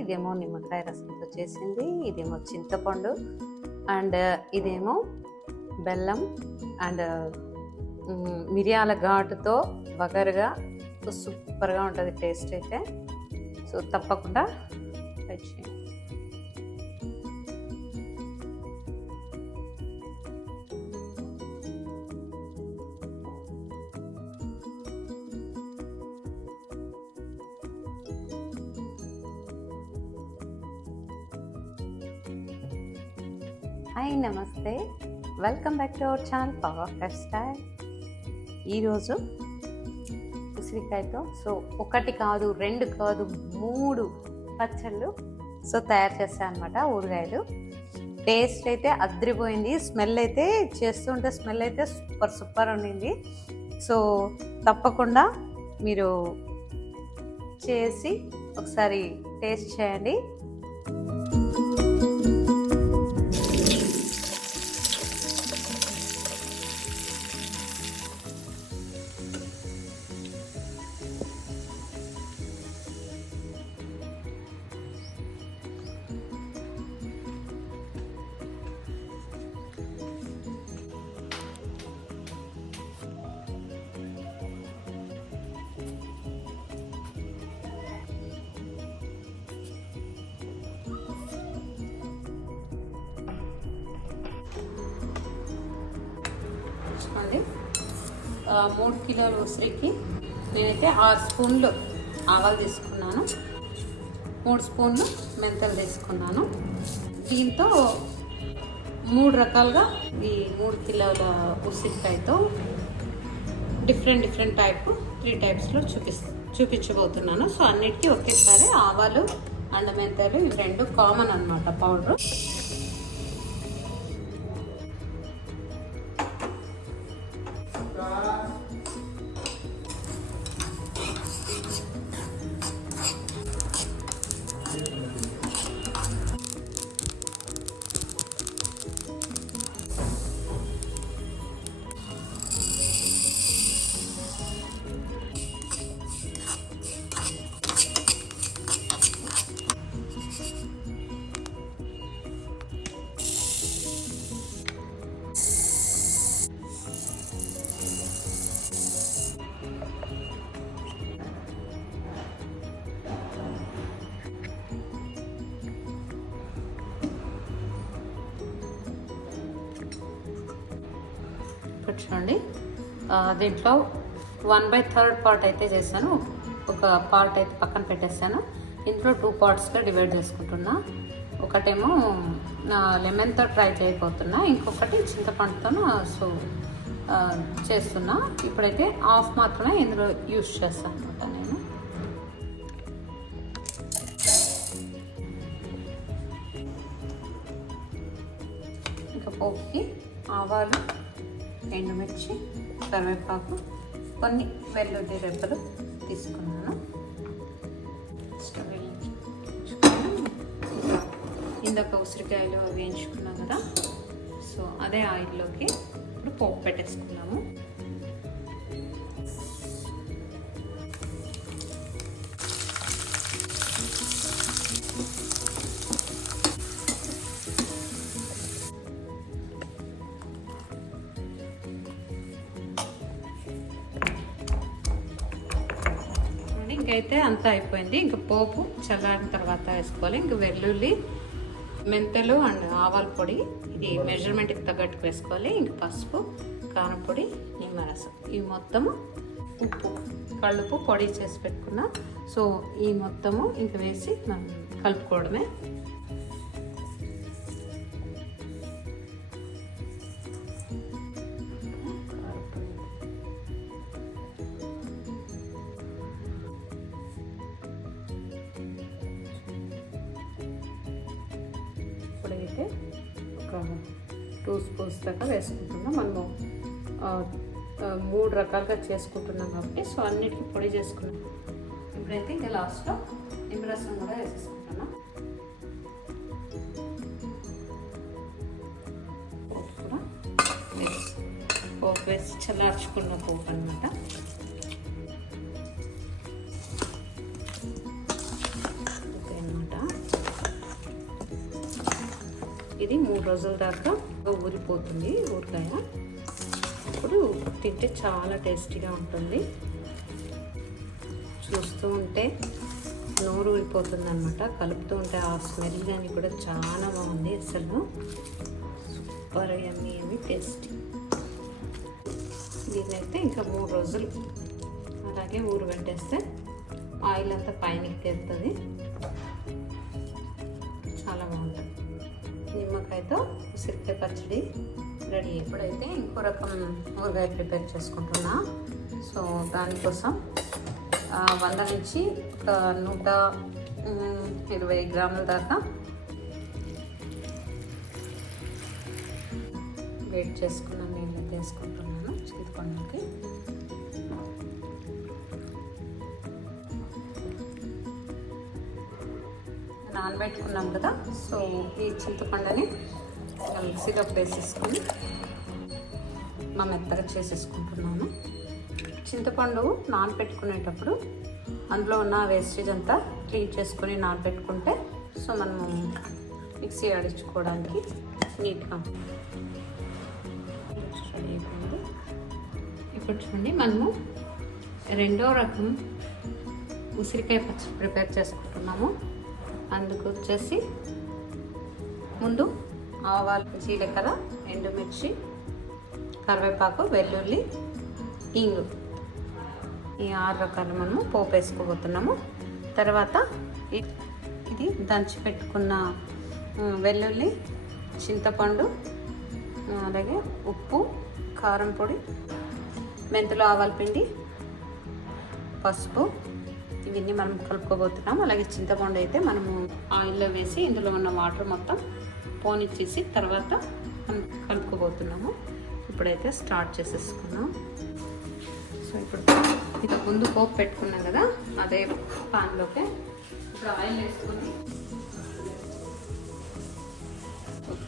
ఇదేమో నిమ్మకాయ రసంతో చేసింది, ఇదేమో చింతపండు, అండ్ ఇదేమో బెల్లం అండ్ మిరియాల ఘాటుతో వగరుగా సూపర్గా ఉంటుంది టేస్ట్ అయితే. సో తప్పకుండా ట్రై చేయండి. హాయ్, నమస్తే, welcome back to our channel power of life style. ఈరోజు ఉసిరికాయతో ఒకటి కాదు, రెండు కాదు, 3 పచ్చళ్ళు తయారు చేస్తాను అనమాట. ఊరగాయలు టేస్ట్ అయితే అద్రిపోయింది. స్మెల్ అయితే చేస్తుంటే స్మెల్ అయితే సూపర్ ఉండింది. సో తప్పకుండా మీరు చేసి ఒకసారి టేస్ట్ చేయండి. చూసుకోండి, 3 కిలోల ఉసిరికి నేనైతే 6 స్పూన్లు ఆవాలు తీసుకున్నాను, 3 స్పూన్లు మెంతులు తీసుకున్నాను. దీంతో 3 రకాలుగా ఈ 3 కిలోల ఉసిరికాయతో డిఫరెంట్ టైప్ 3 టైప్స్లో చూపించబోతున్నాను. సో అన్నిటికీ ఒకేసారి ఆవాలు అండ్ మెంతులు ఇవి 2 కామన్ అన్నమాట పౌడరు. చూడండి, దీంట్లో 1/3 పార్ట్ అయితే చేశాను, ఒక పార్ట్ అయితే పక్కన పెట్టేసాను. ఇంట్లో 2 పార్ట్స్గా డివైడ్ చేసుకుంటున్నా. ఒకటేమో లెమన్తో ట్రై చేయబోతున్నా, ఇంకొకటి చింతపండుతో చేస్తున్నా. ఇప్పుడైతే హాఫ్ మాత్రమే ఇందులో యూస్ చేస్తాను అనమాట నేను. ఇంకా పోపుకి ఆవాలు, ఎండుమిర్చి, కరివేపాకు, కొన్ని వెల్లుల్లి రెబ్బలు తీసుకున్నాను. ఇందాక ఉసిరికాయలు వేయించుకున్నాం కదా, సో అదే ఆయిల్లోకి ఇప్పుడు పోపు పెట్టేసుకున్నాము. ఇంకైతే అంతా అయిపోయింది. ఇంకా పోపు చల్లారిన తర్వాత వేసుకోవాలి. ఇంక వెల్లుల్లి, మెంతులు అండ్ ఆవాల పొడి, ఇది మెజర్మెంట్కి తగ్గట్టు వేసుకోవాలి. ఇంక పసుపు, కారం పొడి, నిమ్మరసం, ఇవి మొత్తము, ఉప్పు, కళ్ళుప్పు పొడి చేసి పెట్టుకున్నా. సో ఈ మొత్తము ఇంక వేసి మనం కలుపుకోవడమే. ఇప్పుడైతే ఒక 2 స్పూన్స్ దాకా వేసుకుంటున్నాం. మనము 3 రకాలుగా చేసుకుంటున్నాం కాబట్టి సో అన్నిటికీ పొడి చేసుకున్నాం. ఇప్పుడైతే ఇంకా లాస్ట్లో నిమ్మరసం కూడా వేసేసుకుంటున్నాం. పోపు కూడా పోపు వేసి చల్లార్చుకున్న పోపు అనమాట. అనమాట 3 రోజుల దాకా ఊరిపోతుంది ఊరగాయ. ఇప్పుడు తింటే చాలా టేస్టీగా ఉంటుంది. చూస్తూ ఉంటే నోరు ఊరిపోతుంది అనమాట. కలుపుతూ ఉంటే ఆ స్మెల్ కానీ కూడా చాలా బాగుంది. అసలు సూపర్ యమ్మీ టేస్టీ. దీన్నైతే ఇంకా 3 రోజులు అలాగే ఊరబెట్టేస్తే ఆయిల్ అంతా పైన ఎక్కేస్తుంది. చాలా బాగుంటుంది. నిమ్మకాయతో ఉసిరికాయ పచ్చడి రెడీ. ఇప్పుడైతే ఇంకో రకం ఊరగాయ ప్రిపేర్ చేసుకుంటున్నా. సో దానికోసం 100 నుంచి ఒక 120 గ్రాముల దాకా వేడి చేసుకున్న నీళ్ళు తీసుకుంటున్నాను చింతపండుకి. నానబెట్టుకున్నాం కదా, సో ఈ చింతపండుని మిక్సీలో వేసేసుకొని మెత్తగా చేసేసుకుంటున్నాను. చింతపండు నానబెట్టుకునేటప్పుడు అందులో ఉన్న వేస్టేజ్ అంతా క్లీన్ చేసుకొని నానబెట్టుకుంటే సో మనము మిక్సీ ఆడించుకోవడానికి నీట్గా రెడీ అయిపోయింది. ఇప్పుడు చూడండి, మనము రెండో రకం ఉసిరికాయ పచ్చడి ప్రిపేర్ చేసుకుంటున్నాము. అందుకు వచ్చేసి ముందు ఆవాలు, జీలకర్ర, ఎండుమిర్చి, కరివేపాకు, వెల్లుల్లి, ఇంగు, ఈ 6 రకాలు మనము పోపు వేసుకోబోతున్నాము. తర్వాత ఇది దంచి పెట్టుకున్న వెల్లుల్లి, చింతపండు, అలాగే ఉప్పు, కారం పొడి, మెంతులు, ఆవాల పిండి, పసుపు, ఇవన్నీ మనం కలుపుకోబోతున్నాం. అలాగే చింతపండు అయితే మనము ఆయిల్లో వేసి ఇందులో ఉన్న వాటర్ మొత్తం పోనిచ్చేసి తర్వాత మనం కలుపుకోబోతున్నాము. ఇప్పుడైతే స్టార్ట్ చేసేసుకున్నాం. సో ఇప్పుడు ఇది ముందు పోపు పెట్టుకున్నాం కదా, అదే పాన్లోకి ఇప్పుడు ఆయిల్ వేసుకొని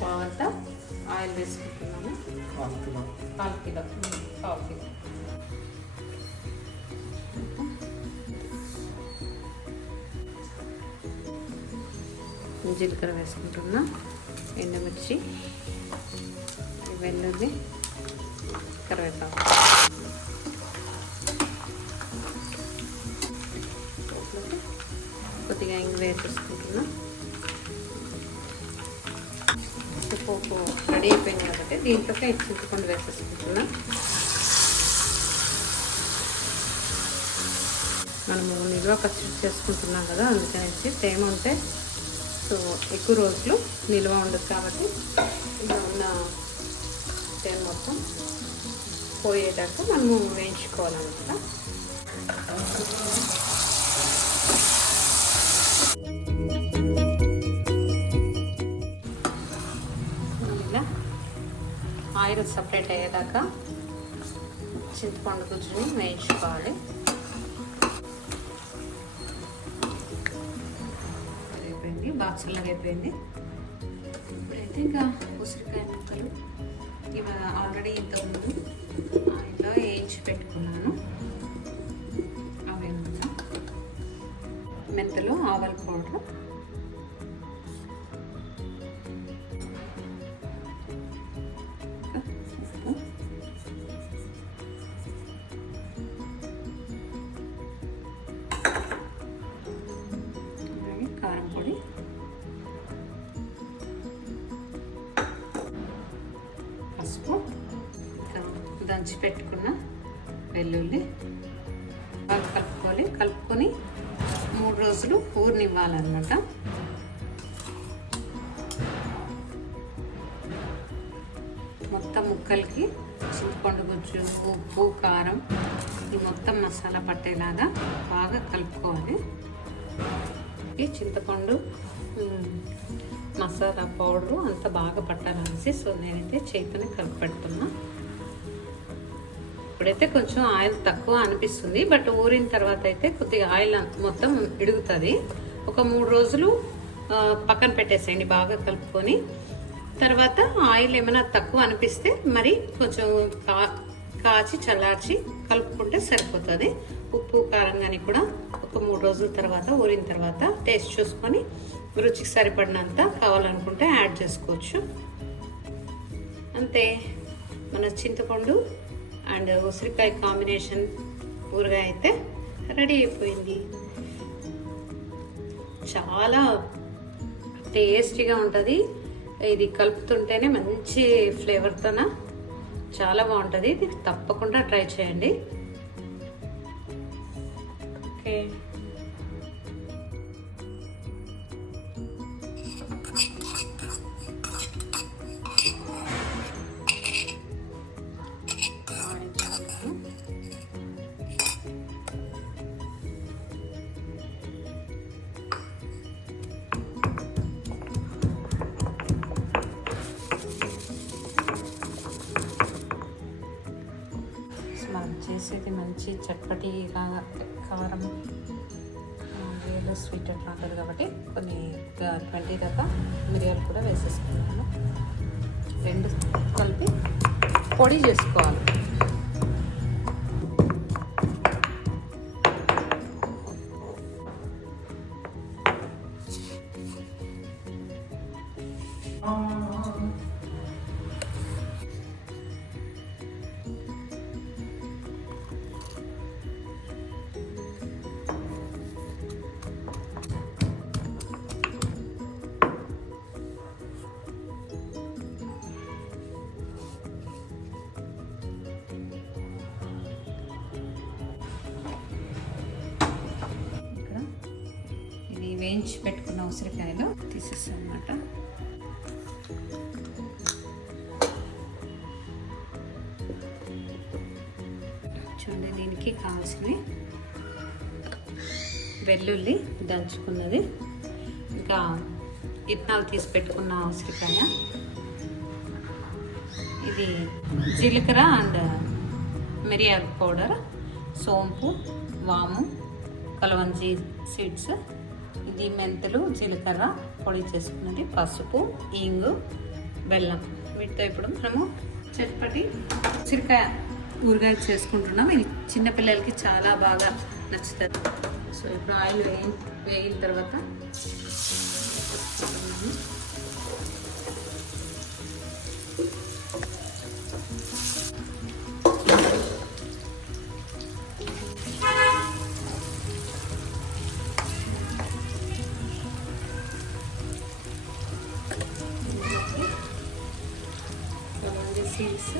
పావంత ఆయిల్ వేసుకుంటున్నాము. 1/2 కిలో. జీలకర్ర వేసుకుంటున్నా, ఎండుమిర్చి, వెల్లుల్లి, కరివేపాకు, కొద్దిగా ఇంగు వేసేసుకుంటున్నా. పోపు రెడీ అయిపోయింది కాబట్టి దీంట్లోకి చింతపండు వేసేసుకుంటున్నా. మనము నిల్వ పచ్చడి చేసుకుంటున్నాం కదా, అందుకనేసి తేమ ఉంటే సో ఎక్కువ రోజులు నిల్వ ఉండదు కాబట్టి ఇలా ఉన్న తేమ మొత్తం పోయేదాకా మనము వేయించుకోవాలన్నమాట. ఇలా ఆయిల్ సపరేట్ అయ్యేదాకా చింతపండు గుజ్జుని వేయించుకోవాలి. బాగా చల్లగా అయిపోయింది. ఇప్పుడైతే ఇంకా ఉసిరికాయ ముక్కలు ఇవి ఆల్రెడీ ఇంతకుముందు ఆయిల్లో వేయించి పెట్టుకున్నాను. అవి మెంతులు, ఆవాల పౌడర్, కారం పొడి, పసుపు, దంచి పెట్టుకున్న వెల్లుల్లి బాగా కలుపుకొని 3 రోజులు ఊరనివ్వాలన్నమాట. మొత్తం ముక్కలకి చింతపండు గుజ్జు, ఉప్పు, కారం ఈ మొత్తం మసాలా పట్టేలాగా బాగా కలుపుకోవాలి. ఈ చింతపండు మసాలా పౌడరు అంతా బాగా పట్టాలనేసి సో నేనైతే చేతిని కలిపి పెడుతున్నా. ఇప్పుడైతే కొంచెం ఆయిల్ తక్కువ అనిపిస్తుంది, బట్ ఊరిన తర్వాత అయితే కొద్దిగా ఆయిల్ మొత్తం ఇడుగుతుంది. ఒక 3 రోజులు పక్కన పెట్టేసేయండి బాగా కలుపుకొని. తర్వాత ఆయిల్ ఏమైనా తక్కువ అనిపిస్తే మరి కొంచెం కాచి చల్లార్చి కలుపుకుంటే సరిపోతుంది. ఉప్పు, కారం కానీ కూడా ఒక 3 రోజుల తర్వాత ఊరిన తర్వాత టేస్ట్ చూసుకొని రుచికి సరిపడినంత కావాలనుకుంటే యాడ్ చేసుకోవచ్చు. అంతే, మన చింతపండు అండ్ ఉసిరికాయ కాంబినేషన్ ఊరగాయ అయితే రెడీ అయిపోయింది. చాలా టేస్టీగా ఉంటుంది. ఇది కలుపుతుంటేనే మంచి ఫ్లేవర్తోన చాలా బాగుంటుంది. ఇది తప్పకుండా ట్రై చేయండి. ఓకే, మనం చేసేది మంచి చప్పటి కారం రియల్ స్వీట్ అట్లా ఉంటుంది కాబట్టి కొన్ని 20 దాకా మిరియాలు కూడా వేసేసుకున్నాను. 2 కలిపి పొడి చేసుకోవాలి. వేయించి పెట్టుకున్న ఉసిరికాయలు తీసేస్తాం అన్నమాట. చూడండి, దీనికి కావాల్సినవి వెల్లుల్లి దంచుకున్నది, ఇంకా ఇత్తనాలు తీసి పెట్టుకున్న ఉసిరికాయ, ఇది జీలకర్ర అండ్ మిరియాల పౌడర్, సోంపు, వాము, కలవంజి సీడ్స్, ఇది మెంతులు, జీలకర్ర పొడి చేసుకున్నది, పసుపు, ఇంగు, బెల్లం. వీటితో ఇప్పుడు మనము చట్పటి ఉసిరికాయ ఊరగాయ చేసుకుంటున్నాం. ఇది చిన్నపిల్లలకి చాలా బాగా నచ్చుతుంది. సో ఇప్పుడు ఆయిల్ వేగిన తర్వాత సీడ్స్,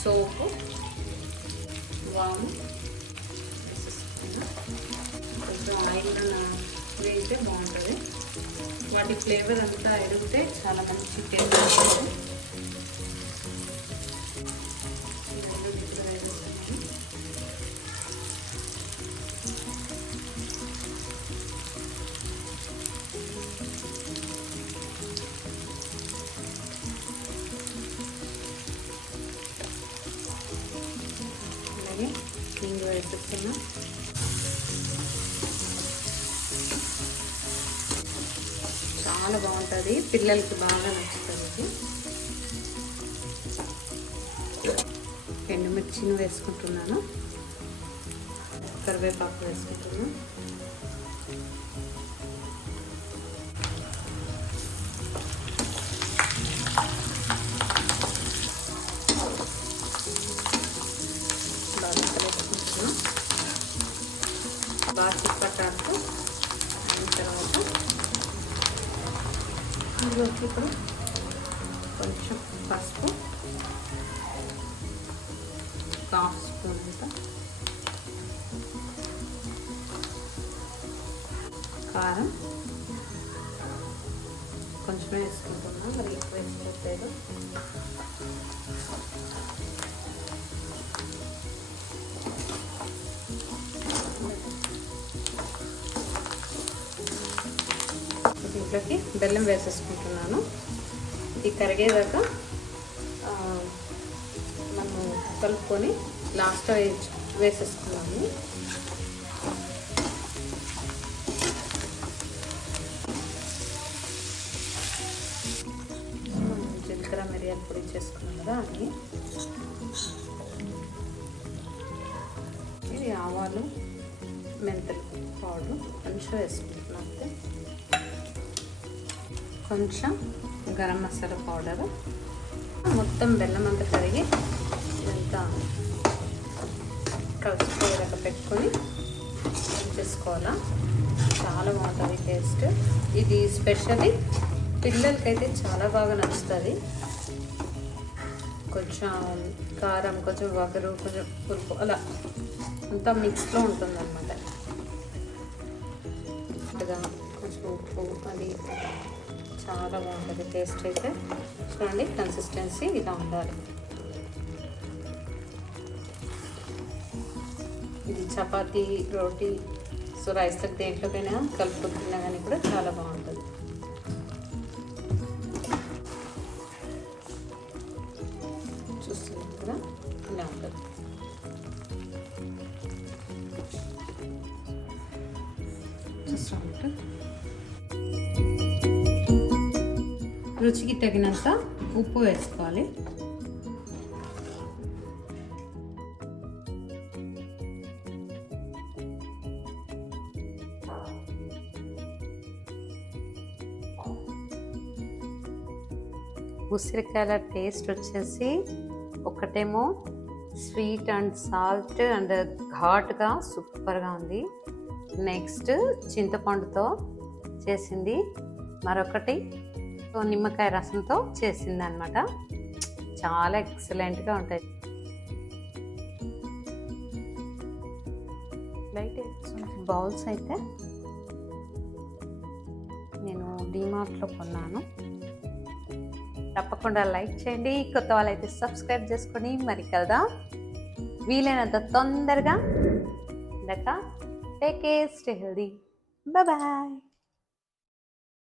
సోపు, వాము కొంచెం ఆయిల్లో వేస్తే బాగుంటుంది. వాటి ఫ్లేవర్ అంతా ఎదిగితే చాలా మంచి టేస్ట్ వస్తుంది. ఇంగు వేసుకున్నా, చాలా బాగుంటుంది, పిల్లలకి బాగా నచ్చుతుంది. ఎండుమిర్చిని వేసుకుంటున్నాను, కరివేపాకు వేసుకుంటున్నాను, బాగా చిప్పటాకు అయిన తర్వాత ఇందులోకి ఇప్పుడు కొంచెం పసుపు, 1/2 స్పూన్ అంతా కారం కొంచెమే వేసుకుంటున్నాం, మరి ఎక్కువ వేసుకోవట్లేదు. దీంట్లోకి బెల్లం వేసేసుకుంటున్నాను. ఇది కరిగేదాకా మనము కలుపుకొని లాస్ట్లో వేసేసుకున్నాము. జీలకర్ర మిరియాల పొడి చేసుకున్నాం కదా, అది ఇది ఆవాలు, మెంతులు పౌడర్ కొంచెం వేసుకుంటున్నాం. కొంచెం గరం మసాలా పౌడరు, మొత్తం బెల్లం అంతా కరిగి ఇదంతా కలిసిపోయేలాగా పెట్టుకొని చేసుకోవాలా. చాలా బాగుంటుంది టేస్ట్. ఇది స్పెషల్లీ పిల్లలకైతే చాలా బాగా నచ్చుతుంది. కొంచెం కారం, కొంచెం వగరు, కొంచెం పులుపు అలా అంతా మిక్స్లో ఉంటుందన్నమాట. కొంచెం ఉప్పు అది చాలా బాగుంటుంది టేస్ట్ అయితే. చూడండి కన్సిస్టెన్సీ ఇలా ఉండాలి. ఇది చపాతీ, రోటీ, సో రైస్లకు దేంట్లోకైనా కలుపుకుంటున్నా కానీ కూడా చాలా బాగుంటుంది. చూస్తున్నాం కదా ఇలా ఉంటుంది. చూస్తున్నట్టు రుచికి తగినంత ఉప్పు వేసుకోవాలి. ఉసిరికాయల టేస్ట్ వచ్చేసి ఒకటేమో స్వీట్ అండ్ సాల్ట్ అండ్ ఘాట్గా సూపర్గా ఉంది. నెక్స్ట్ చింతపండుతో చేసింది, మరొకటి నిమ్మకాయ రసంతో చేసింది అనమాట. చాలా ఎక్సలెంట్గా ఉంటాయి. బౌల్స్ అయితే నేను డిమార్ట్లో కొన్నాను. తప్పకుండా లైక్ చేయండి. కొత్త వాళ్ళైతే సబ్స్క్రైబ్ చేసుకొని మరి కలుద్దాం వీలైనంత తొందరగా. Take care, stay healthy, bye.